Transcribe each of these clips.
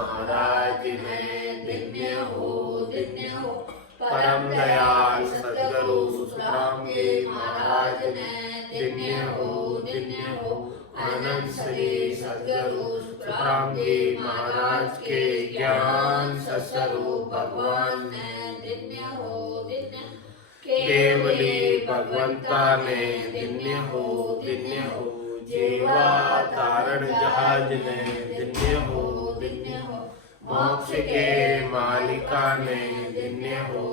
महाराज ने धन्य हो परम दयाल सद्गुरु सुखराम जी महाराज ने धन्य हो आनंद श्री सद्गुरु सुखराम जी महाराज के ज्ञान सत्स्वरूप भगवान ने धन्य हो केवली भगवंता ने धन्य हो जीवा तारण जहाज ने धन्य हो मोक्ष के मालिका ने धन्य हो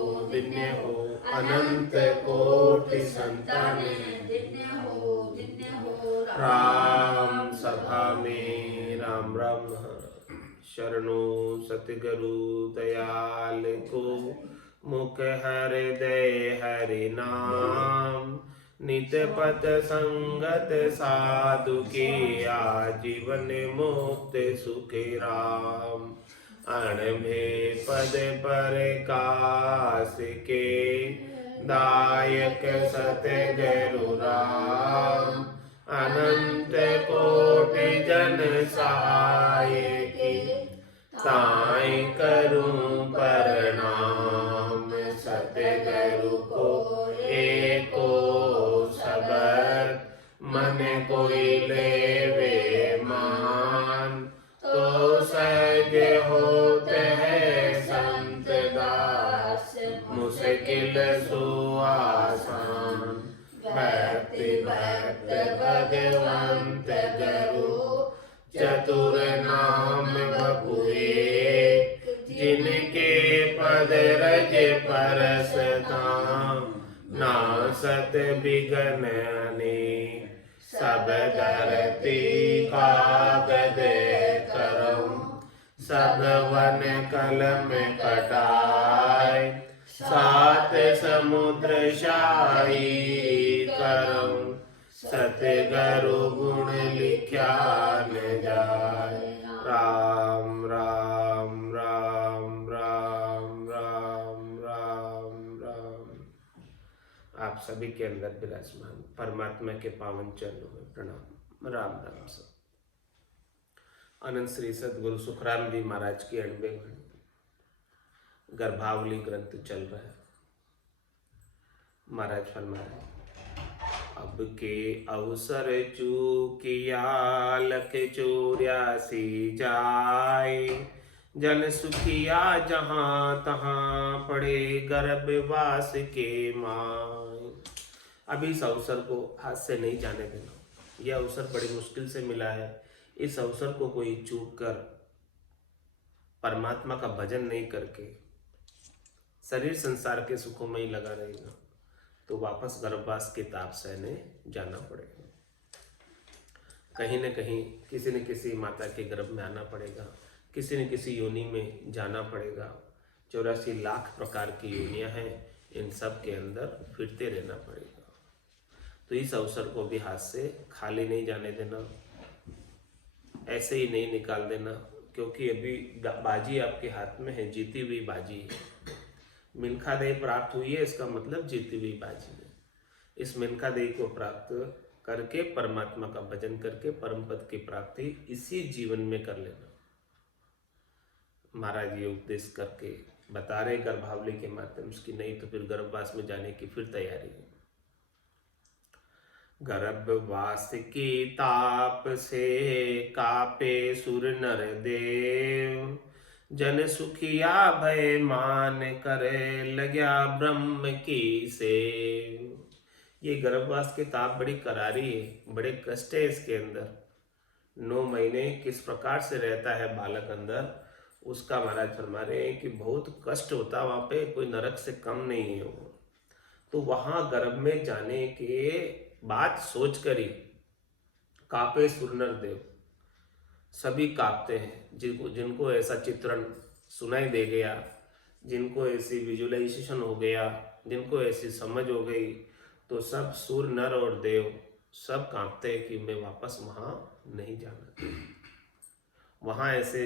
अनंत कोटि संताने धन्य हो राम सभा में राम राम शरणो सतगुरु दयाल को मुख हृदय हरि नाम नित पथ संगत साधु के आजीवन मुक्त सुख राम अणभे पद पर कास के दायक सतगुरु राम अनंत कोटि जन सहाय के ताई करूं प्रणाम सतगुरु को एको शब्द मन कोई लेवे मान तो सहज होते हैं संत दास मुश्किल सुआसान भक्ति भक्त भगवंत गुरु चतुर नाम बपुए जिनके पद रज परसता नासत बिघन अनेक सब धरती कागद करम सब वन कलम कटाय सात समुद्र शाही करम सतगुरु गुण लिख्या न जाय राम राम राम राम राम राम राम। आप सभी के अंदर विराजमान परमात्मा के पावन चरणों में प्रणाम राम राम सब। अनंत श्री सद्गुरु सुखराम जी महाराज की 98 गर्भावली ग्रंथ चल रहा है। महाराज फरमाए अब के अवसर चूकिया लख 84 जाए जन सुखिया जहाँ तहाँ पड़े गर्भवास के माय। अभी इस अवसर को हाथ से नहीं जाने देना। यह अवसर बड़ी मुश्किल से मिला है। इस अवसर को कोई चूक कर परमात्मा का भजन नहीं करके शरीर संसार के सुखों में ही लगा रहेगा तो वापस गर्भवास के ताप सहने जाना पड़ेगा। कहीं न कहीं किसी न किसी माता के गर्भ में आना पड़ेगा, किसी न किसी योनि में जाना पड़ेगा। 84 लाख प्रकार की योनियां हैं, इन सब के अंदर फिरते रहना पड़ेगा। तो इस अवसर को भी हाथ से खाली नहीं जाने देना, ऐसे ही नहीं निकाल देना, क्योंकि अभी बाजी आपके हाथ में है, जीती हुई बाजी है। मिल्खा दही प्राप्त हुई है, इसका मतलब जीती हुई बाजी है। इस मिल्खा दही को प्राप्त करके परमात्मा का भजन करके परम पद की प्राप्ति इसी जीवन में कर लेना। महाराज ये उपदेश करके बता रहे गर्भावली के माध्यम से, नहीं तो फिर गर्भवास में जाने की फिर तैयारी है। गर्भवास की ताप से कापे सुर नर देव जन सुखिया भय मान करे लग्या ब्रह्म की सेव। ये गर्भवास के ताप बड़ी करारी है, बड़े कष्ट है इसके अंदर। 9 महीने किस प्रकार से रहता है बालक अंदर, उसका महाराज फरमा रहे हैं कि बहुत कष्ट होता है वहाँ पे, कोई नरक से कम नहीं है वो। तो वहाँ गर्भ में जाने के बात सोच कर ही कापे सुरनर देव, सभी कांपते हैं। जिनको ऐसा चित्रण सुनाई दे गया, जिनको ऐसी विजुअलाइजेशन हो गया, जिनको ऐसी समझ हो गई, तो सब सुर नर और देव सब कांपते हैं कि मैं वापस वहाँ नहीं जाना। वहाँ ऐसे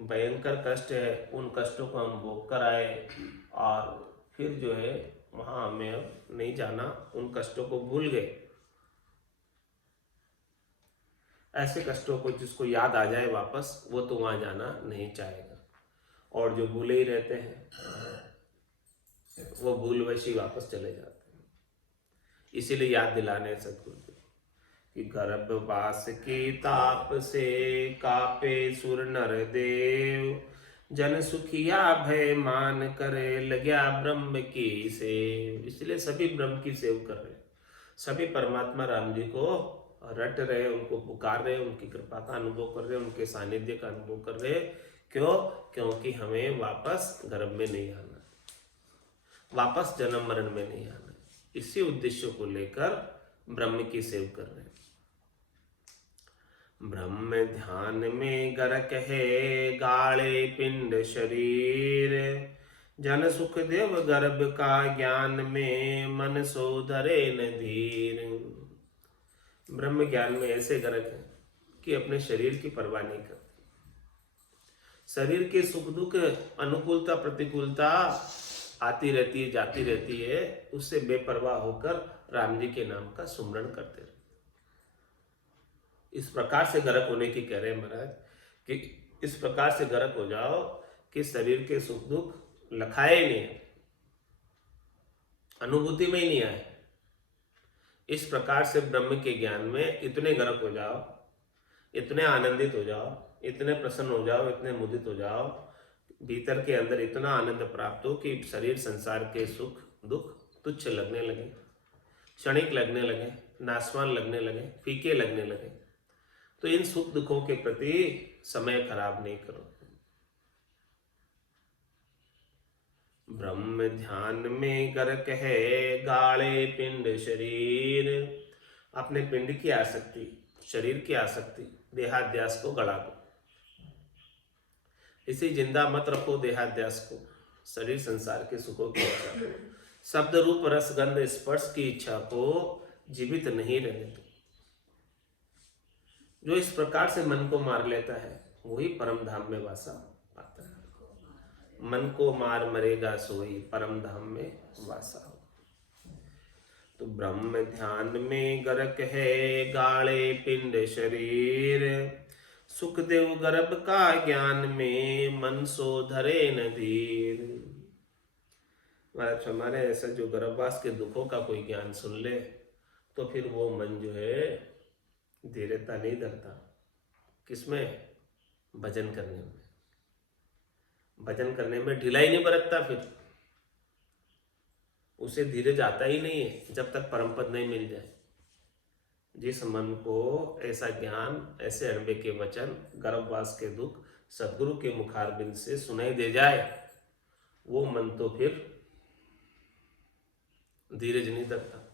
भयंकर कष्ट है, उन कष्टों को हम भोग कर आए और फिर जो है वहाँ हमें अब नहीं जाना, उन कष्टों को भूल गए। ऐसे कष्टों को जिसको याद आ जाए वापस, वो तो वहां जाना नहीं चाहेगा। और जो भूले ही रहते हैं वो भूलवश ही वापस चले जाते हैं। इसीलिए याद दिलाने सदगुरु जी कि गर्भवास की ताप से कापे सुर नर देव, जन सुखिया भय मान करे लग्या ब्रह्म की सेव। इसलिए सभी ब्रह्म की सेव कर रहे हैं, सभी परमात्मा राम जी को रट रहे, उनको पुकार रहे, उनकी कृपा का अनुभव कर रहे, उनके सानिध्य का अनुभव कर रहे। क्यों? क्योंकि हमें वापस गर्भ में नहीं आना, वापस जन्म मरण में नहीं आना। इसी उद्देश्य को लेकर ब्रह्म की सेव कर रहे हैं। ब्रह्म ध्यान में गरक है गाड़े पिंड शरीर, जन सुख देव गर्भ का ज्ञान में मन सो धरे न धीर। ब्रह्म ज्ञान में ऐसे गरक है कि अपने शरीर की परवाह नहीं करते। शरीर के सुख दुख, अनुकूलता प्रतिकूलता आती रहती है, जाती रहती है, उससे बेपरवाह होकर राम जी के नाम का सुमरण करते रहे। इस प्रकार से गरक होने की कह रहे हैं महाराज कि इस प्रकार से गरक हो जाओ कि शरीर के सुख दुख लखाए ही नहीं, अनुभूति में ही नहीं आए। इस प्रकार से ब्रह्म के ज्ञान में इतने गरक हो जाओ, इतने आनंदित हो जाओ, इतने प्रसन्न हो जाओ, इतने मुदित हो जाओ, भीतर के अंदर इतना आनंद प्राप्त हो कि शरीर संसार के सुख दुख तुच्छ लगने लगे, क्षणिक लगने लगे, नाशवान लगने लगे, फीके लगने लगे। तो इन सुख दुखों के प्रति समय खराब नहीं करो। ब्रह्म ध्यान में गरक है गाड़े पिंड शरीर, अपने पिंड की आसक्ति, शरीर की आसक्ति, देहाध्यास को गड़ा दो। इसे जिंदा मत रखो देहाध्यास को, शरीर संसार के सुखों की इच्छा को, शब्द रूप रस गंध स्पर्श की इच्छा को जीवित नहीं रहने दो। जो इस प्रकार से मन को मार लेता है वही परम धाम में वासा पाता है। मन को मार मरेगा सोई परम धाम में वासा हो। तो ब्रह्म ध्यान में गरक है गाड़े पिंड शरीर, सुखदेव गर्भ का ज्ञान में मन सो धरे न धीर। महाराज हमारे ऐसा जो गर्भवास के दुखों का कोई ज्ञान सुन ले तो फिर वो मन जो है धीरता नहीं धरता। किसमें? भजन करने में। भजन करने में ढिलाई नहीं बरतता, फिर उसे धीरज आता ही नहीं है जब तक परम पद नहीं मिल जाए। जिस मन को ऐसा ज्ञान, ऐसे अणबे के वचन, गर्भवास के दुख सदगुरु के मुखारबिंद से सुनाई दे जाए, वो मन तो फिर धीरज नहीं धरता।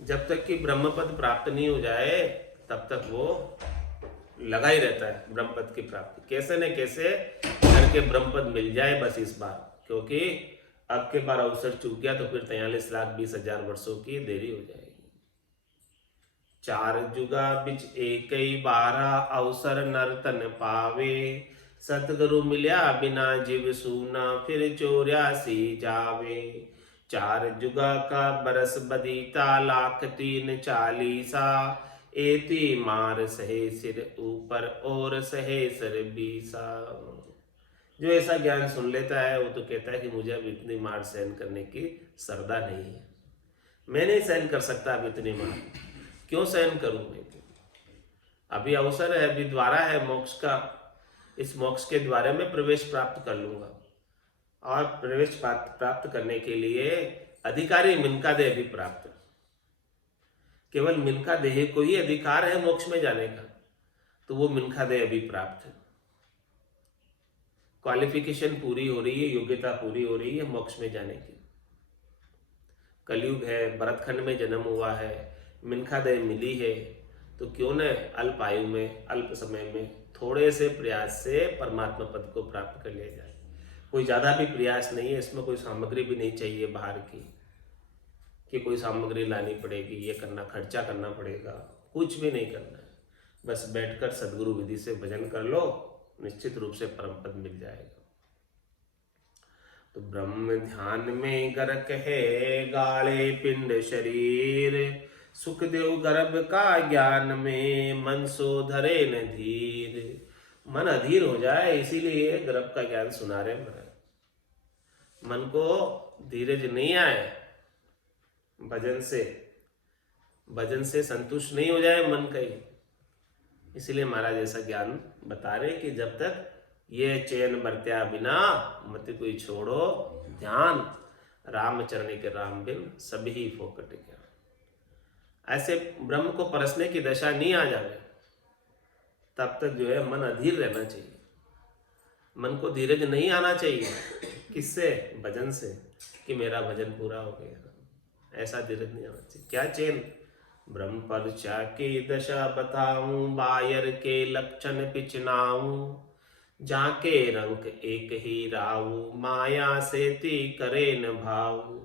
जब तक कि ब्रह्मपद प्राप्त नहीं हो जाए तब तक वो लगा ही रहता है ब्रह्मपद की प्राप्ति। कैसे न कैसे करके ब्रह्मपद मिल जाए बस इस बार, क्योंकि अब के बार अवसर चूक गया तो फिर 43,20,000 वर्षों की देरी हो जाएगी। 4 जुगा बिच एक ही 12 अवसर नर तन पावे, सतगुरु मिल्या बिना जीव सूना फिर 84 जावे। 4 जुगा का बरस बदीता 1,03,40 एती मार सहे सिर ऊपर और सहे सर 20। जो ऐसा ज्ञान सुन लेता है वो तो कहता है कि मुझे अब इतनी मार सहन करने की श्रद्धा नहीं है, मैं नहीं सहन कर सकता अब इतनी मार, क्यों सहन करूं मैं? अभी अवसर है, अभी द्वारा है मोक्ष का, इस मोक्ष के द्वारे में प्रवेश प्राप्त कर लूंगा। और प्रवेश प्राप्त करने के लिए अधिकारी मिनका देह भी प्राप्त। केवल मिनका देह को ही अधिकार है मोक्ष में जाने का, तो वो मिनका देह अभी प्राप्त है। क्वालिफिकेशन पूरी हो रही है, योग्यता पूरी हो रही है मोक्ष में जाने की। कलयुग है, भरतखंड में जन्म हुआ है, मिनका देह मिली है, तो क्यों न अल्प आयु में, अल्प समय में, थोड़े से प्रयास से परमात्मा पद को प्राप्त कर लिया जाए। कोई ज़्यादा भी प्रयास नहीं है इसमें, कोई सामग्री भी नहीं चाहिए बाहर की कि कोई सामग्री लानी पड़ेगी, ये करना, खर्चा करना पड़ेगा, कुछ भी नहीं करना है। बस बैठकर सदगुरु विधि से भजन कर लो, निश्चित रूप से परम पद मिल जाएगा। तो ब्रह्म ध्यान में गरक है गाड़े पिंड शरीर, सुखदेव गर्भ का ज्ञान में, मन सो धरे न धीर। मन अधीर हो जाए इसीलिए गर्भ का ज्ञान सुना रहे महाराज। मन को धीरज नहीं आए भजन से संतुष्ट नहीं हो जाए मन कहीं, इसलिए महाराज ऐसा ज्ञान बता रहे कि जब तक ये चैन बरत्या बिना मत कोई छोड़ो ध्यान, रामचरण के राम बिन सभी फोकट ज्ञान। ऐसे ब्रह्म को परसने की दशा नहीं आ जावे तब तक जो है मन अधीर रहना चाहिए, मन को धीरज नहीं आना चाहिए। किससे? भजन से, कि मेरा भजन पूरा हो गया, ऐसा धीरज नहीं आना चाहिए। क्या चैन? ब्रह्म परचा की दशा बताऊं, बायर के लक्षण पिचनाऊं, जाके रंग एक ही राऊ, माया से ती करे न भाऊ।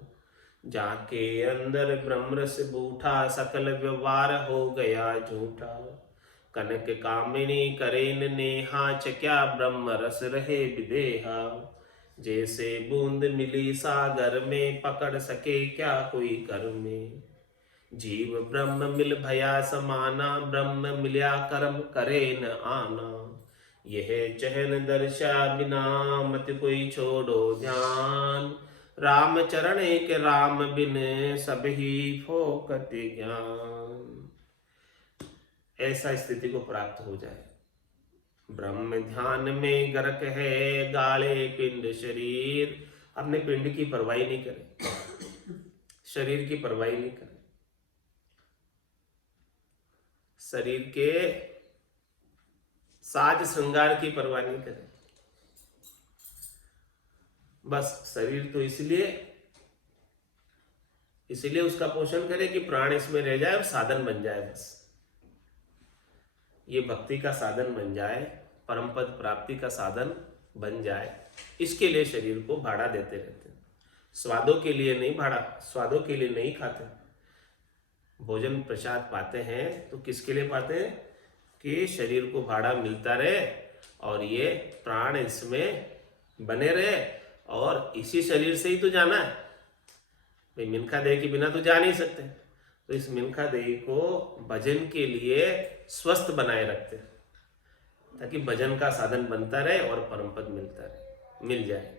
जाके अंदर ब्रह्म रस बूठा, सकल व्यवहार हो गया झूठा। कनक कामिनी करेन नेहा, चक्या ब्रह्म रस रहे विदेहा। जैसे बूंद मिली सागर में, पकड़ सके क्या कोई कर में। जीव ब्रह्म मिल भया समाना, ब्रह्म मिल्या कर्म करे न आना। यह चहन दर्शा बिना, मत कोई छोड़ो ध्यान। राम चरण एक राम बिन, सब ही फोकट ज्ञान। ऐसा स्थिति को प्राप्त हो जाए। ब्रह्म ध्यान में गर्क है, गाले पिंड शरीर। अपने पिंड की परवाह नहीं करे, शरीर की परवाह नहीं करे, शरीर के साज श्रृंगार की परवाह नहीं करे। बस शरीर तो इसलिए उसका पोषण करे कि प्राण इसमें रह जाए और साधन बन जाए। बस ये भक्ति का साधन बन जाए, परम पद प्राप्ति का साधन बन जाए, इसके लिए शरीर को भाड़ा देते रहते हैं। स्वादों के लिए नहीं भाड़ा, स्वादों के लिए नहीं खाते। भोजन प्रसाद पाते हैं तो किसके लिए पाते हैं? कि शरीर को भाड़ा मिलता रहे और ये प्राण इसमें बने रहे, और इसी शरीर से ही तो जाना है भाई। मिनखा देह के बिना तो जा नहीं सकते, तो इस मिनखा देह को भजन के लिए स्वस्थ बनाए रखते हैं, ताकि भजन का साधन बनता रहे और परम पद मिल जाए।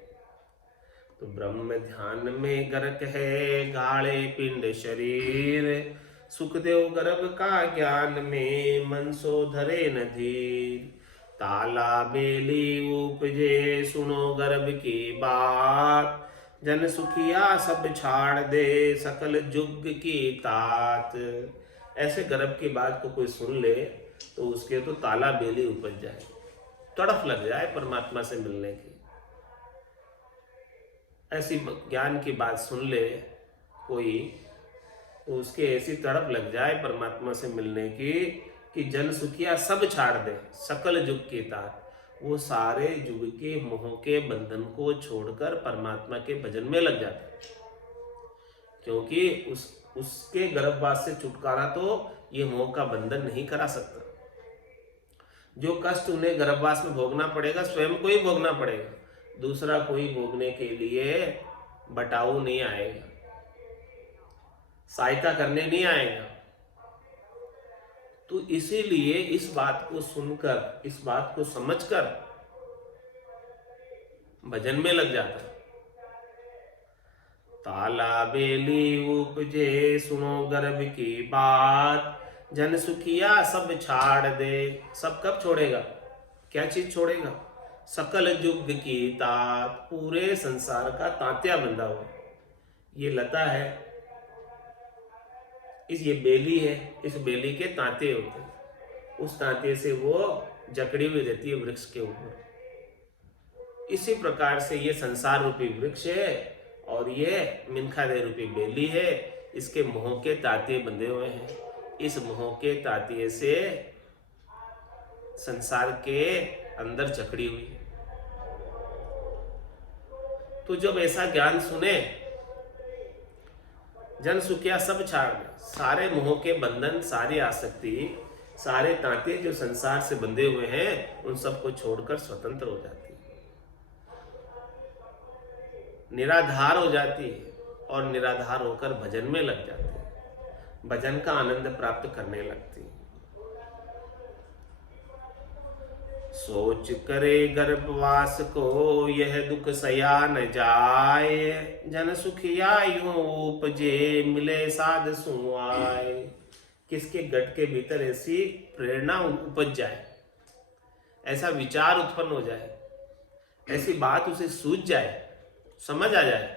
तो ब्रह्म ध्यान में गर्क है, गाढ़े पिंड शरीर। सुखदेव गर्भ का ज्ञान में, मन सो धरे न धीर। ताला बेली उपजे, सुनो गर्भ की बात। जन सुखिया सब छाड़ दे, सकल जुग की तात। ऐसे गर्भ की बात को कोई सुन ले तो उसके तो ताला बेली उपज जाए, तड़फ लग जाए परमात्मा से मिलने की। ऐसी ज्ञान की बात सुन ले कोई तो उसके ऐसी तड़प लग जाए परमात्मा से मिलने की कि जन सुखिया सब छाड़ दे, सकल जुग की तात। वो सारे जुग के मोह के बंधन को छोड़कर परमात्मा के भजन में लग जाता है, क्योंकि उसके गर्भवास से छुटकारा तो ये मोह का बंधन नहीं करा सकता। जो कष्ट उन्हें गर्भवास में भोगना पड़ेगा, स्वयं को ही भोगना पड़ेगा, दूसरा कोई भोगने के लिए बटाऊ नहीं आएगा, सहायता करने नहीं आएगा। तो इसीलिए इस बात को सुनकर, इस बात को समझकर भजन में लग जाता है। ताला बेली उपजे, सुनो गर्भ की बात। जन सुखिया सब छाड़ दे। सब कब छोड़ेगा? क्या चीज छोड़ेगा? सकल जुग की तात, पूरे संसार का तांत्या बंधा हुआ। ये लता है, ये बेली है, इस बेली के तांते होते हैं, उस तांते से वो जकड़ी हुई रहती है वृक्ष के ऊपर। इसी प्रकार से ये संसार रूपी वृक्ष है और ये मिनखादे रूपी बेली है, इसके मोह के तांते बंधे हुए हैं। इस मोह के तांते से संसार के अंदर जकड़ी हुई है। तो जब ऐसा ज्ञान सुने, जन सुखिया सब छाड़ दे, सारे मोह के बंधन, सारी आसक्ति, सारे तांते जो संसार से बंधे हुए हैं, उन सबको छोड़कर स्वतंत्र हो जाती है, निराधार हो जाती है और निराधार होकर भजन में लग जाती है। भजन का आनंद प्राप्त करने लगती। सोच करे गर्भवास को यह दुख सया न जाए, जन सुखिया यूं उपजे मिले साध सुआए। किसके गट के भीतर ऐसी प्रेरणा उपज जाए, ऐसा विचार उत्पन्न हो जाए, ऐसी बात उसे सूझ जाए, समझ आ जाए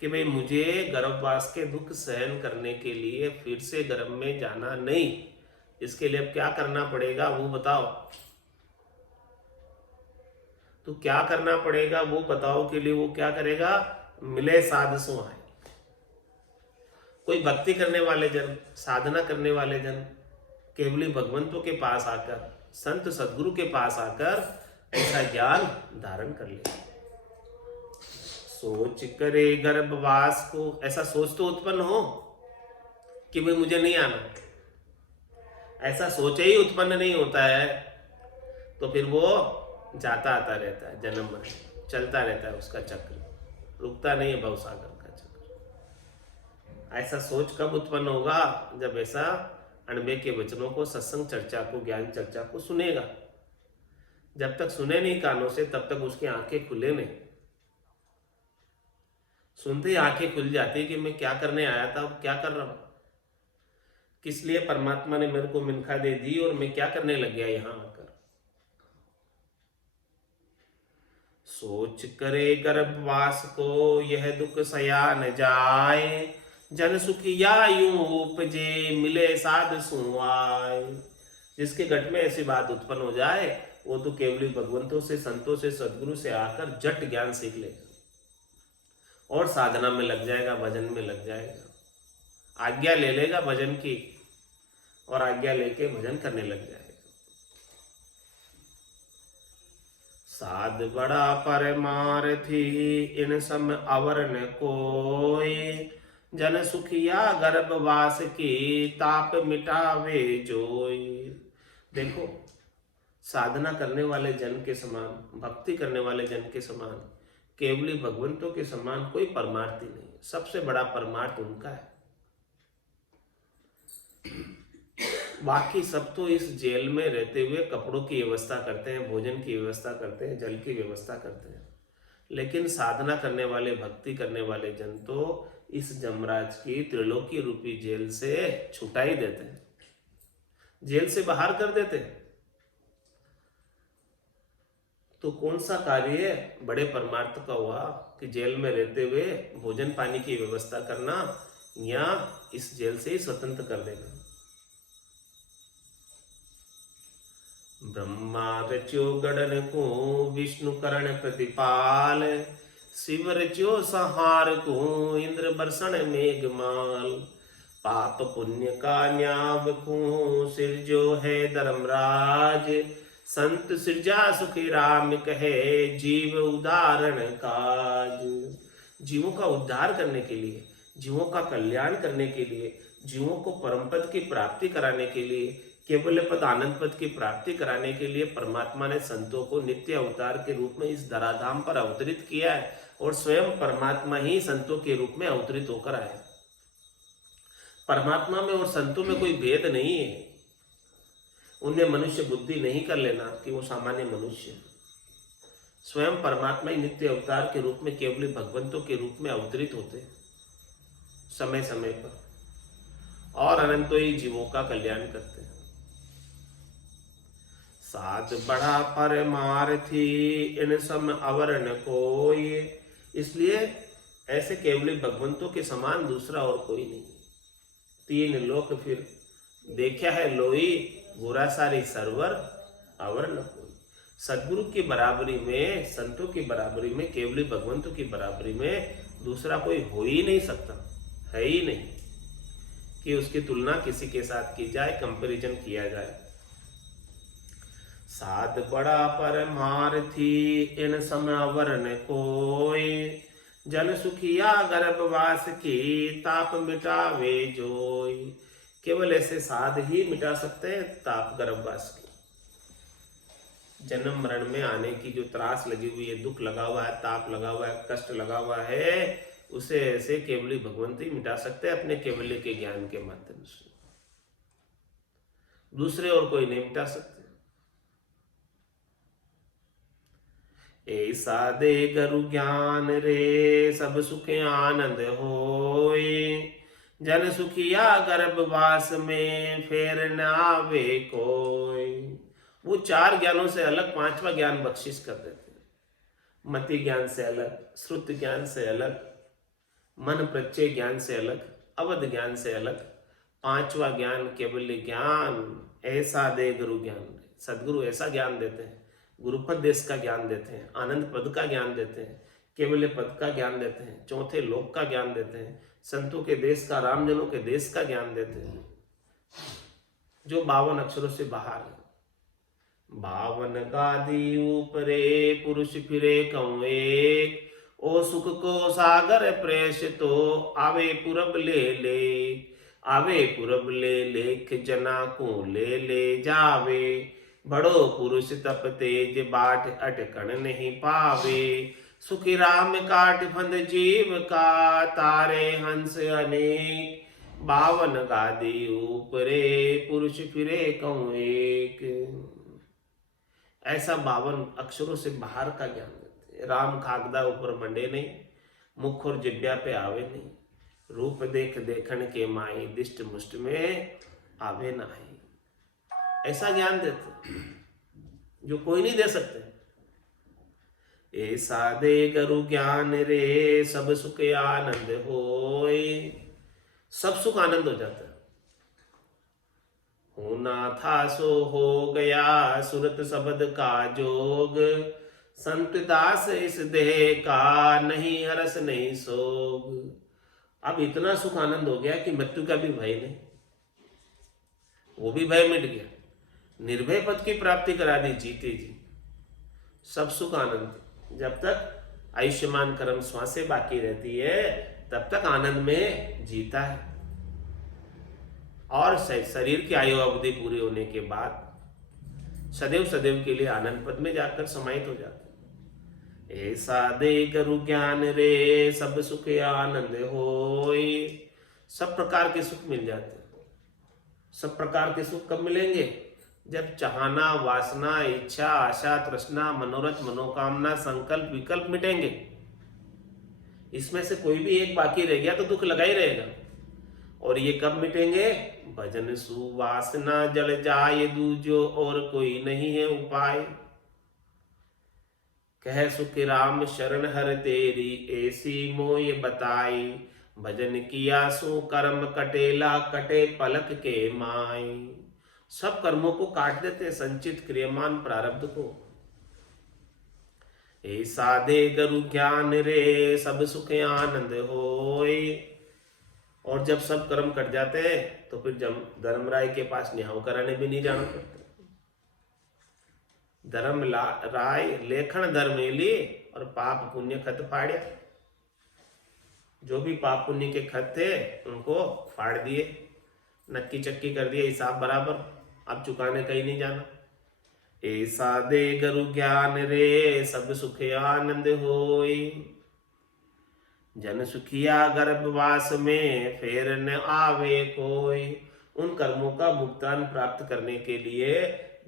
कि भाई मुझे गर्भवास के दुख सहन करने के लिए फिर से गर्भ में जाना नहीं, इसके लिए अब क्या करना पड़ेगा वो बताओ। तो क्या करना पड़ेगा वो बताओ के लिए वो क्या करेगा, मिले साध सुआए। कोई भक्ति करने वाले जन, साधना करने वाले जन केवली भगवंतों के पास आकर, संत सदगुरु के पास आकर ऐसा ज्ञान धारण कर ले। सोच करे गर्भवास को, ऐसा सोच तो उत्पन्न हो कि भाई मुझे नहीं आना, ऐसा सोच ही उत्पन्न नहीं होता है तो फिर वो जाता आता रहता है, जन्म मरण चलता रहता है, उसका चक्र रुकता नहीं है, भवसागर का चक्र। ऐसा सोच कब उत्पन्न होगा, जब ऐसा अणबे के वचनों को, सत्संग चर्चा को, ज्ञान चर्चा को सुनेगा। जब तक सुने नहीं कानों से तब तक उसकी आंखें खुले नहीं। सुनते ही आंखें खुल जाती कि मैं क्या करने आया था, अब क्या कर रहा हूं, किस लिए परमात्मा ने मेरे को मिनखा दे दी और मैं क्या करने लग गया यहां आकर। सोच करे गर्भवास को यह दुख सया न जाए, जन सुखिया यूं उपजे मिले साध सुआए। जिसके घट में ऐसी बात उत्पन्न हो जाए वो तो केवली भगवंतों से, संतों से, सदगुरु से आकर जट ज्ञान सीख लेगा और साधना में लग जाएगा, भजन में लग जाएगा, आज्ञा ले लेगा भजन की और आज्ञा लेके भजन करने लग जाएगा। साध बड़ा परमार्थी इन सम अवर न कोय, जन सुखिया गर्भवास की ताप मिटावे जोय। देखो, साधना करने वाले जन के समान, भक्ति करने वाले जन के समान, केवली भगवंतों के समान कोई परमार्थी नहीं। सबसे बड़ा परमार्थ उनका है। बाकी सब तो इस जेल में रहते हुए कपड़ों की व्यवस्था करते हैं, भोजन की व्यवस्था करते हैं, जल की व्यवस्था करते हैं, लेकिन साधना करने वाले, भक्ति करने वाले जन तो इस जमराज की त्रिलोकी रूपी जेल से छुटा ही देते हैं, जेल से बाहर कर देते हैं। तो कौन सा कार्य बड़े परमार्थ का हुआ कि जेल में रहते हुए भोजन पानी की व्यवस्था करना या इस जेल से ही स्वतंत्र कर देना। ब्रह्मा रच्यो गणन को विष्णु करण प्रतिपाल, शिव रच्यो संहार को इंद्र बरसण मेघमाल। पाप पुण्य का न्याव को सिरजो है धर्मराज, संत सिरजा सुखी राम कहे जीव उदाहरण काज। जीवों का उद्धार करने के लिए, जीवों का कल्याण करने के लिए, जीवों को परम पद की प्राप्ति कराने के लिए, केवल पद आनंद पद की प्राप्ति कराने के लिए परमात्मा ने संतों को नित्य अवतार के रूप में इस धराधाम पर अवतरित किया है और स्वयं परमात्मा ही संतों के रूप में अवतरित होकर आए। परमात्मा में और संतों में कोई भेद नहीं है। उन्हें मनुष्य बुद्धि नहीं कर लेना कि वो सामान्य मनुष्य। स्वयं परमात्मा ही नित्य अवतार के रूप में केवल भगवंतों के रूप में अवतरित होते समय समय पर और अनंतों ही जीवों का कल्याण करते हैं। साध बड़ा परमार्थी इन सम अवर न कोई। इसलिए ऐसे केवल भगवंतों के समान दूसरा और कोई नहीं। तीन लोक फिर देखा है लोई, बुरा सारी सरवर अवर न कोई। सदगुरु की बराबरी में, संतों की बराबरी में, केवली भगवंतों की बराबरी में दूसरा कोई हो ही नहीं सकता, है ही नहीं कि उसकी तुलना किसी के साथ की जाए, कंपैरिजन किया जाए। साध बड़ा परमार्थी इन सम अवर न कोई, जन सुखिया गर्भवास की ताप मिटावे जोई। केवल ऐसे साध ही मिटा सकते हैं ताप गर्भवास की। जन्म मरण में आने की जो त्रास लगी हुई है, दुख लगा हुआ है, ताप लगा हुआ है, कष्ट लगा हुआ है, उसे ऐसे केवली भगवंत ही मिटा सकते हैं अपने केवल्य के ज्ञान के माध्यम से, दूसरे और कोई नहीं मिटा सकते। ऐसा दे गुरु ज्ञान रे सब सुख आनंद होए, जन सुखिया गर्भवास में फेर न आवे कोई। वो चार ज्ञानों से अलग पांचवा ज्ञान बख्शिश कर देते हैं। मति ज्ञान से अलग, श्रुत ज्ञान से अलग, मन प्रत्यय ज्ञान से अलग, अवध ज्ञान से अलग, पांचवा ज्ञान केवल्य ज्ञान। ऐसा दे गुरु ज्ञान, सदगुरु ऐसा ज्ञान देते हैं, गुरुपद देश का ज्ञान देते हैं, आनंद पद का ज्ञान देते हैं, केवल्य पद का ज्ञान देते हैं, चौथे लोक का ज्ञान देते हैं, संतों के देश का, रामजनों के देश का ज्ञान देते हैं, जो 52 अक्षरों से बाहर है। 52 गादी ऊपरे पुरुष फिरे कौं एक, ओ सुख को सागर प्रेष तो आवे पुरब ले ले, आवे पुरब ले लेख जना को ले ले जावे, बड़ो पुरुष तप तेज बाट अटकन नहीं पावे, सुखी राम काट फंद जीव का तारे हंस अनेक, 52 गादी ऊपरे पुरुष फिरे कौं एक। ऐसा 52 अक्षरों से बाहर का ज्ञान देते हैं। राम खागदा ऊपर मंडे नहीं, मुख और जिब्या पे आवे नहीं, रूप देख देखन के माई दिष्ट मुष्ट में आवे नाही। ऐसा ज्ञान देते जो कोई नहीं दे सकते। ऐसा दे गुरु ज्ञान रे सब सुख आनंद होए, सब सुख आनंद हो जाता है। होना था सो हो गया सुरत शब्द का जोग, संत दास इस देह का नहीं हरस नहीं सोग। अब इतना सुख आनंद हो गया कि मृत्यु का भी भय नहीं, वो भी भय मिट गया। निर्भय पद की प्राप्ति करा दी जीते जी, सब सुख आनंद। जब तक आयुष्मान कर्म श्वासें बाकी रहती है तब तक आनंद में जीता है, और शरीर की आयु अवधि पूरी होने के बाद सदैव सदैव के लिए आनंद पद में जाकर समाहित हो जाता है। ऐसा दे गुरु ज्ञान रे सब सुख आनंद होए, सब प्रकार के सुख मिल जाते हैं। सब प्रकार के सुख कब मिलेंगे? जब चाहना, वासना, इच्छा, आशा, तृष्णा, मनोरथ, मनोकामना, संकल्प, विकल्प मिटेंगे। इसमें से कोई भी एक बाकी रह गया तो दुख लगा ही रहेगा। और ये कब मिटेंगे? भजन सुवासना जल जाए दूजो और कोई नहीं है उपाय, कह सुख राम शरण हर तेरी ऐसी मोय बताई, भजन किया सो कर्म कटेला कटे पलक के माई। सब कर्मों को काट देते संचित क्रियमान प्रारब्ध को। ऐसा दे गुरु ज्ञान रे सब सुख आनंद होए। और जब सब कर्म कट जाते हैं तो फिर जब धर्मराय के पास निहाव कराने भी नहीं जाना पड़ता। धर्म राय लेखन धर्मेली और पाप पुण्य खत फाड़िया। जो भी पाप पुण्य के खत थे उनको फाड़ दिए, नक्की चक्की कर दिए, हिसाब बराबर, अब चुकाने कहीं नहीं जाना। ऐसा दे गुरु ज्ञान रे सब सुख आनंद होए, जन सुखिया गर्भवास में फेर न आवे कोई। उन कर्मों का भुगतान प्राप्त करने के लिए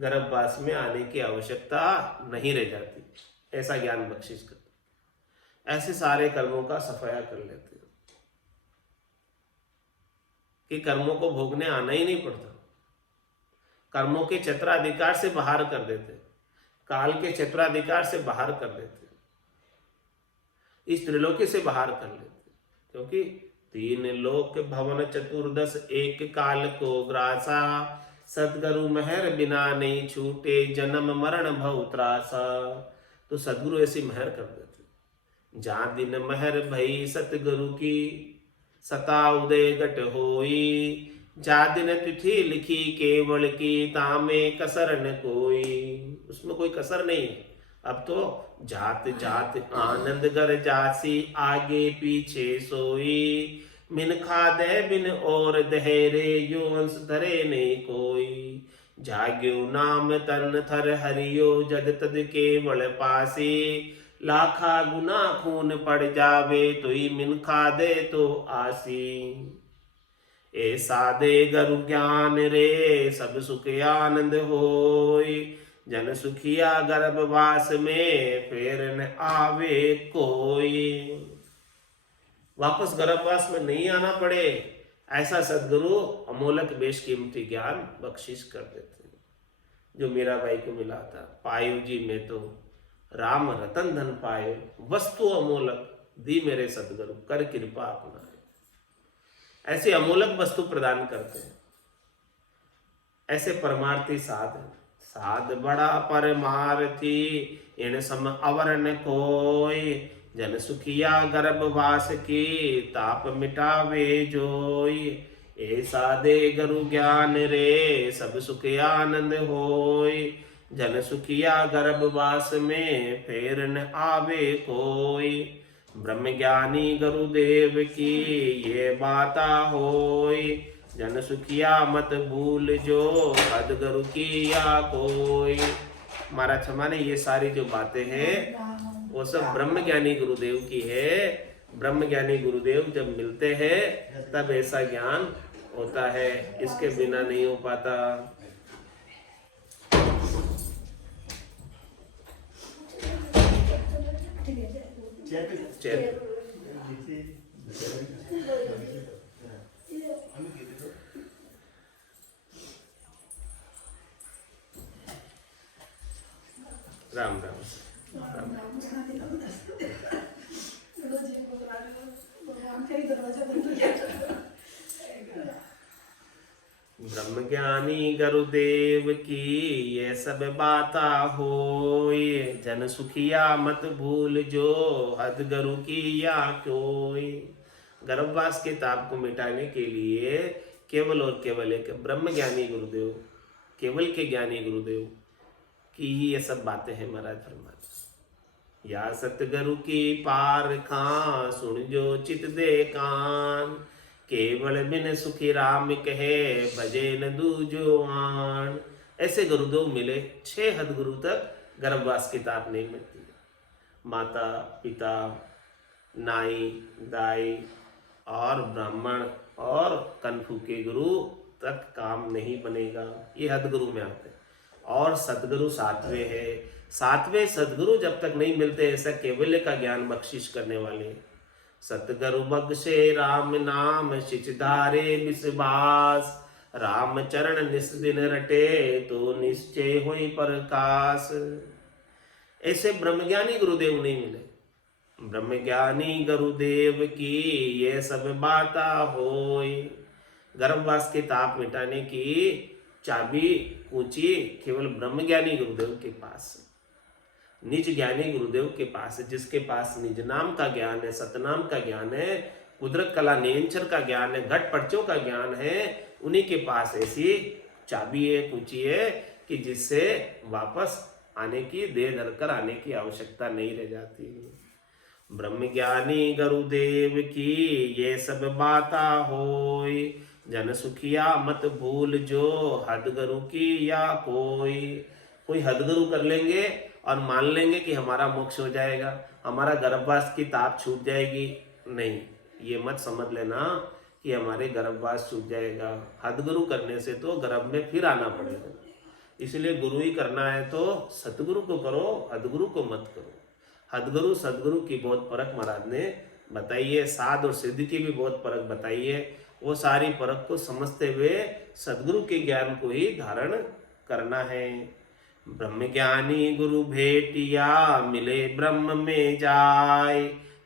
गर्भवास में आने की आवश्यकता नहीं रह जाती। ऐसा ज्ञान बख्शिश करते, ऐसे सारे कर्मों का सफाया कर लेते हैं कि कर्मों को भोगने आना ही नहीं पड़ता। कर्मों के छत्राधिकार से बाहर कर देते, काल के छत्राधिकार से बाहर कर देते, इस त्रिलोकी से बाहर कर लेते। क्योंकि 3 लोक भवन चतुर्दश एक काल को ग्रासा, सदगुरु मेहर बिना नहीं छूटे जन्म मरण भव त्रासा। तो सदगुरु ऐसी मेहर कर देते, जहाँ दिन मेहर भई सतगुरु की, सता उदय घट होई, जा दिन तिथि लिखी केवल की, तामे कसर न कोई। उसमें कोई कसर नहीं है। अब तो जात जात आनंद गर जासी, आगे पीछे सोई, मिन खादे बिन और दहेरे, यो अंश धरे नहीं कोई। जाग्यो नाम तन थर हरियो, जद तद केवल पासी, लाखा गुना खून पड़ जावे तो ही मिनखा दे तो आसी। ऐसा दे गुरु ज्ञान रे सब सुख आनंद होय। जन सुखिया गर्भवास में फेर न आवे कोई। वापस गर्भवास में नहीं आना पड़े ऐसा सदगुरु अमोलक बेशकीमती ज्ञान बख्शिश कर देते हैं, जो मीराबाई को मिला था। पायो जी में तो राम रतन धन पाए, वस्तु अमोलक दी मेरे सदगुरु कर कृपा अपनाए। ऐसे अमोलक वस्तु प्रदान करते हैं। ऐसे परमार्थी साध, साध बड़ा परमार्थी इन सम अवर न कोय। जन सुखिया गर्भवास की ताप मिटावे जोय। ऐसा दे गुरु ज्ञान रे सब सुख आनंद होय। जन सुखिया गर्भवास में फेर न आवे कोई। ब्रह्म ज्ञानी गुरुदेव की ये बाता होय। जन सुखिया मत भूल जो सदगुरु की या कोई। महाराज क्षमा ने ये सारी जो बातें हैं वो सब ब्रह्म ज्ञानी गुरुदेव की है। ब्रह्म ज्ञानी गुरुदेव जब मिलते हैं तब ऐसा ज्ञान होता है, इसके बिना नहीं हो पाता। राम राम ब्रह्म ज्ञानी गुरुदेव की ये सब बाता होय। जन सुखिया मत भूल जो हद गुरु की या कोई। गर्भवास के ताप को मिटाने के लिए केवल और केवल एक ब्रह्म ज्ञानी गुरुदेव, केवल के ज्ञानी गुरुदेव की ही ये सब बातें हैं। महाराज फरमाते या सतगुरु की पार खां सुन जो चित दे कान। केवल बिन सुखी राम कहे भजे न दूजो आन। ऐसे गुरुदेव मिले 6 हद गुरु तक गर्भवास की ताप नहीं मिलती। माता पिता नाई दाई और ब्राह्मण और कनफू के गुरु तक काम नहीं बनेगा, ये हद गुरु में आते हैं। और सतगुरु 7वें है। 7वें सतगुरु जब तक नहीं मिलते ऐसा केवल्य का ज्ञान बख्शिश करने वाले। सतगुरु बख्शे राम नाम शिचधारे विश्वास। राम चरण निस दिन रटे तो निश्चय हुई प्रकाश। ऐसे ब्रह्मज्ञानी गुरुदेव नहीं मिले। ब्रह्मज्ञानी गुरुदेव की ये सब बाता होय। गर्भवास के ताप मिटाने की चाबी ऊंची केवल ब्रह्मज्ञानी गुरुदेव के पास, निज ज्ञानी गुरुदेव के पास है। जिसके पास निज नाम का ज्ञान है, सतनाम का ज्ञान है, कुदरत कला नेंचर का ज्ञान है, घट पर्चों का ज्ञान है, उन्हीं के पास ऐसी चाबी है, कुंची है कि जिससे वापस आने की, देह धरकर आने की आवश्यकता नहीं रह जाती। ब्रह्म ज्ञानी गुरुदेव की ये सब बाता होय। जन सुखिया मत भूल जो हद गुरु की या कोई। कोई हद गुरु कर लेंगे और मान लेंगे कि हमारा मोक्ष हो जाएगा, हमारा गर्भवास की ताप छूट जाएगी। नहीं, ये मत समझ लेना कि हमारे गर्भवास छूट जाएगा। हद गुरु करने से तो गर्भ में फिर आना पड़ेगा। इसलिए गुरु ही करना है तो सतगुरु को करो, हदगुरु को मत करो। हदगुरु सदगुरु की बहुत फर्क महाराज ने बताई है, साध और सिद्ध की भी बहुत फर्क बताई है। वो सारी फर्क को समझते हुए सदगुरु के ज्ञान को ही धारण करना है। ब्रह्म ज्ञानी गुरु भेटिया मिले ब्रह्म में जाय।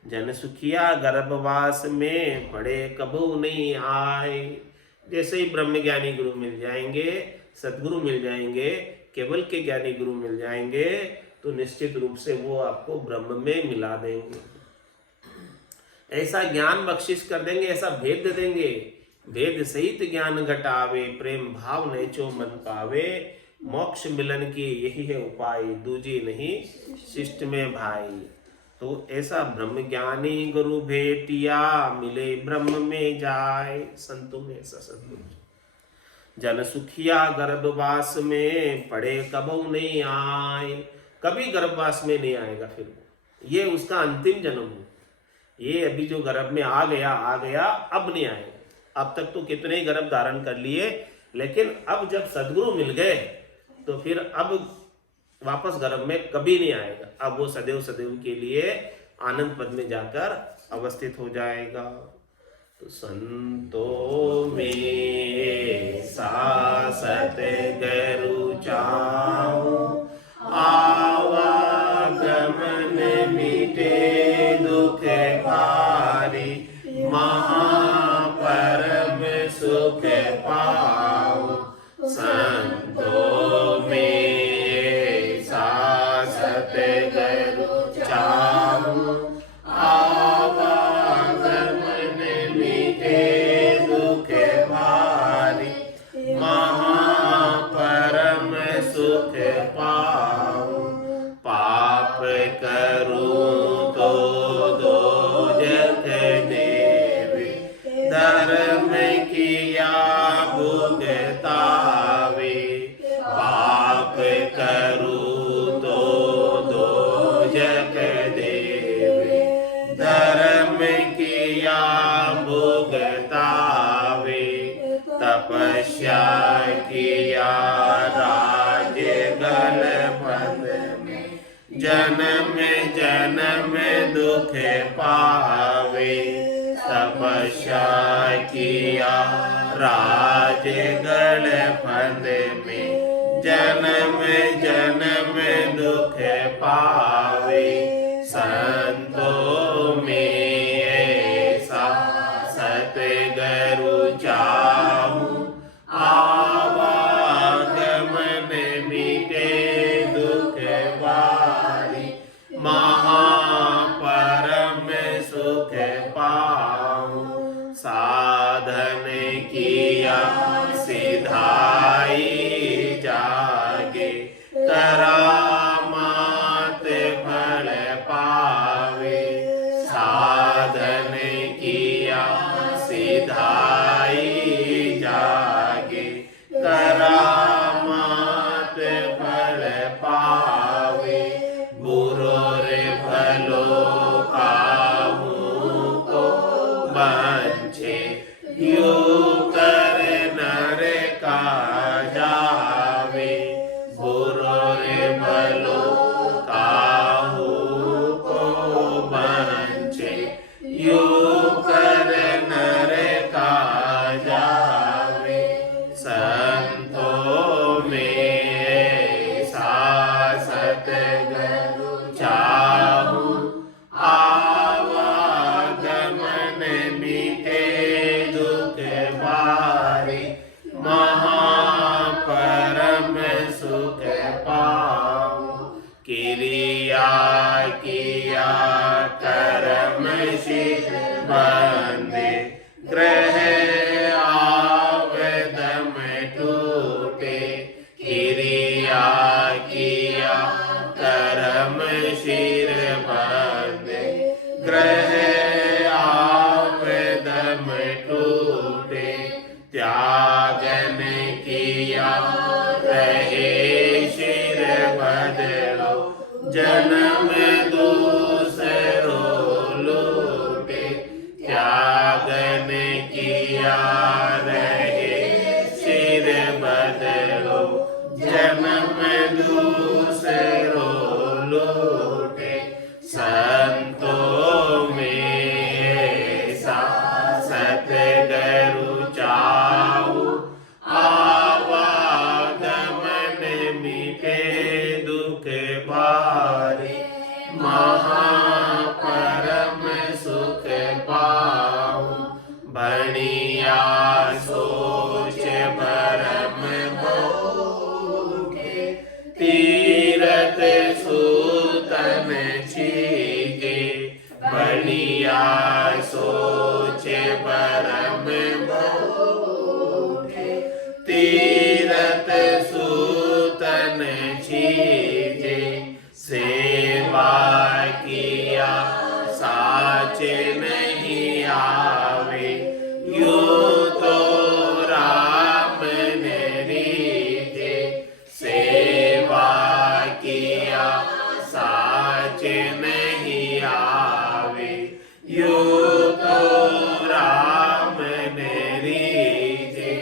जन सुखिया गर्भवास में पड़े कबू नहीं आए। जैसे ही ब्रह्म ज्ञानी गुरु मिल जाएंगे, सदगुरु मिल जाएंगे, केवल के ज्ञानी गुरु मिल जाएंगे तो निश्चित रूप से वो आपको ब्रह्म में मिला देंगे। ऐसा ज्ञान बख्शिश कर देंगे, ऐसा भेद दे देंगे। भेद सहित ज्ञान घटावे प्रेम भाव नेचो मन पावे। मोक्ष मिलन की यही है उपाय, दूजी नहीं शिष्ट में भाई। तो ऐसा ब्रह्म ज्ञानी गुरु भेटिया मिले ब्रह्म में जाए। संतों में ऐसा सदगुरु। जन सुखिया गर्भवास में पड़े कबू नहीं आए। कभी गर्भवास में नहीं आएगा फिर वो। ये उसका अंतिम जन्म है। ये अभी जो गर्भ में आ गया, अब नहीं आएगा। अब तक तो कितने ही गर्भ धारण कर लिए, लेकिन अब जब सदगुरु मिल गए तो फिर अब वापस गर्भ में कभी नहीं आएगा। अब वो सदैव सदैव के लिए आनंद पद में जाकर अवस्थित हो जाएगा। तो संतों में सासत गरु चाहूं, आवागमन मिटे दुख भारी, महापरम सुख पाऊं। संतों में सासत गरु चाहूं, आवागमन मिटे दुख भारी, महापरम सुख पाऊं। पाप करूं तो दोजख देवे, धर्म किया भुगतावे। पाप करूं तो दोजख देवे, धर्म किया भुगतावे। तपस्या किया राज गल पद में, जन्म जन्म दुख पावे। तपस्या किया राज गल पद में, जन्म जन्म दुख पावे। संतों में ऐसा सतगुरु चाहूं, आवागमन मिटे दुख भारी, महापरम सुख पाऊं। साधन किया सिधाई जागे, करामात फल पावे। साधन किया सिधाई जागे, करामात फल पावे। बुरोर भलो काहूं को बंछे, यूं कर नर का जावे। बुरोर भलो काहूं को बंछे, यूं कर नर का जावे। संतों में सासत गरु चाहूं, आवागमन मिटे दुख भारी, महापरम सुख पाऊं। क्रिया किया कर्म शील बंधे, ग्रह आवदम टूटे। क्रिया किया कर्म शील बंधे, ग्रह आवदम टूटे। त्यागन किया रहे शिर बदलो, जन्म दूसरो लूटे। त्यागन किया रहे शिर बदलो, जन्म दूसरो लूटे। संतों में ऐसा सतगुरु चाहूं, आवागमन मिटे दुख भारी, महापरम सुख पाऊं। बढ़िया सोच भरम भोगे, तीरथ सूतन छीगे। बढ़िया सोच भरम भोगे, तीरथ सूतन छीजे। सेवा किया साच नहीं आवे, यूं तो राम ने रीझे। सेवा किया साच नहीं यूं तो राम ने रीझे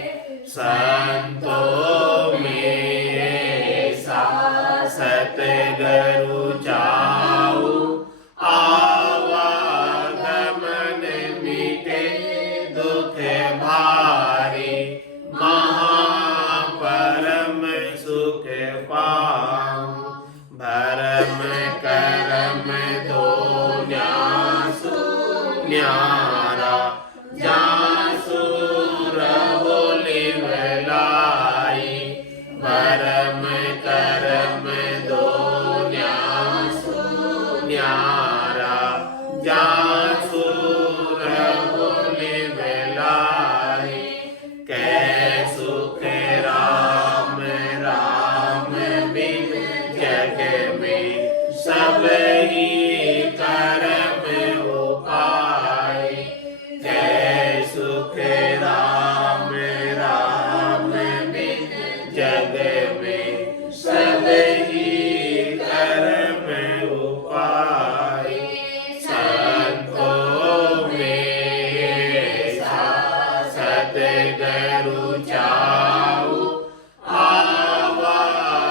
संतों में ऐसा, सतगुरु चाहु आवागमन मिटे दुख भारी, महापरम सुख पाऊं। भरम करम दो न्यासु न्यारा, जासु रहो लिवलाई। भरम करम दो न्यासु न्यारा, जासु रहो लिवलाई। कैसुख राम राम बिन जग में सब ही कर्म उपाय। कैसुख राम राम बिन जग में सब ही कर्म उपाय। संतों में ऐसा, सतगुरु चाहु आवागमन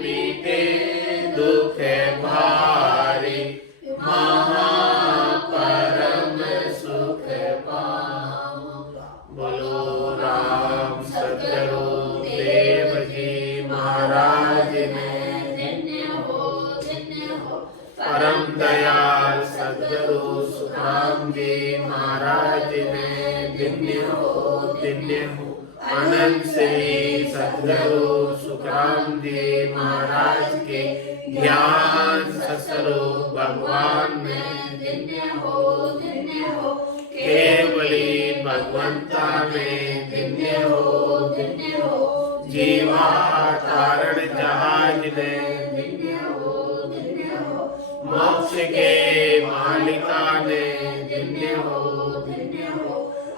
मिटे दुख भारी, महापरम सुख पाऊं। बोलो राम सतगुरु देव जी महाराज ने, परम दयाल सद्गुरु सुखराम जी महाराज ने, धन्य हो धन्य हो। अनंत श्री सद्गुरु सुखराम जी महाराज के ज्ञान स्वरूप भगवान ने, धन्य हो केवली भगवंता में, धन्य हो जीवा तारण जहाज ने, मोक्ष के मालिका ने, धन्य हो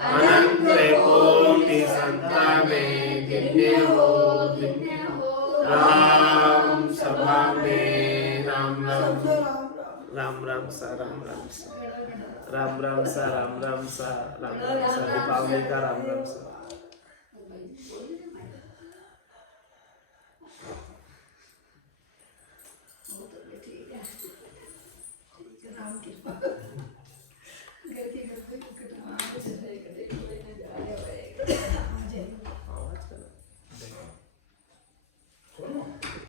अनंत कोटि संताने, धन्य हो राम सभा में राम राम राम राम सा राम राम सा राम राम सा राम राम सा राम राम सा। दीपावली का राम राम सा। राम कृपा।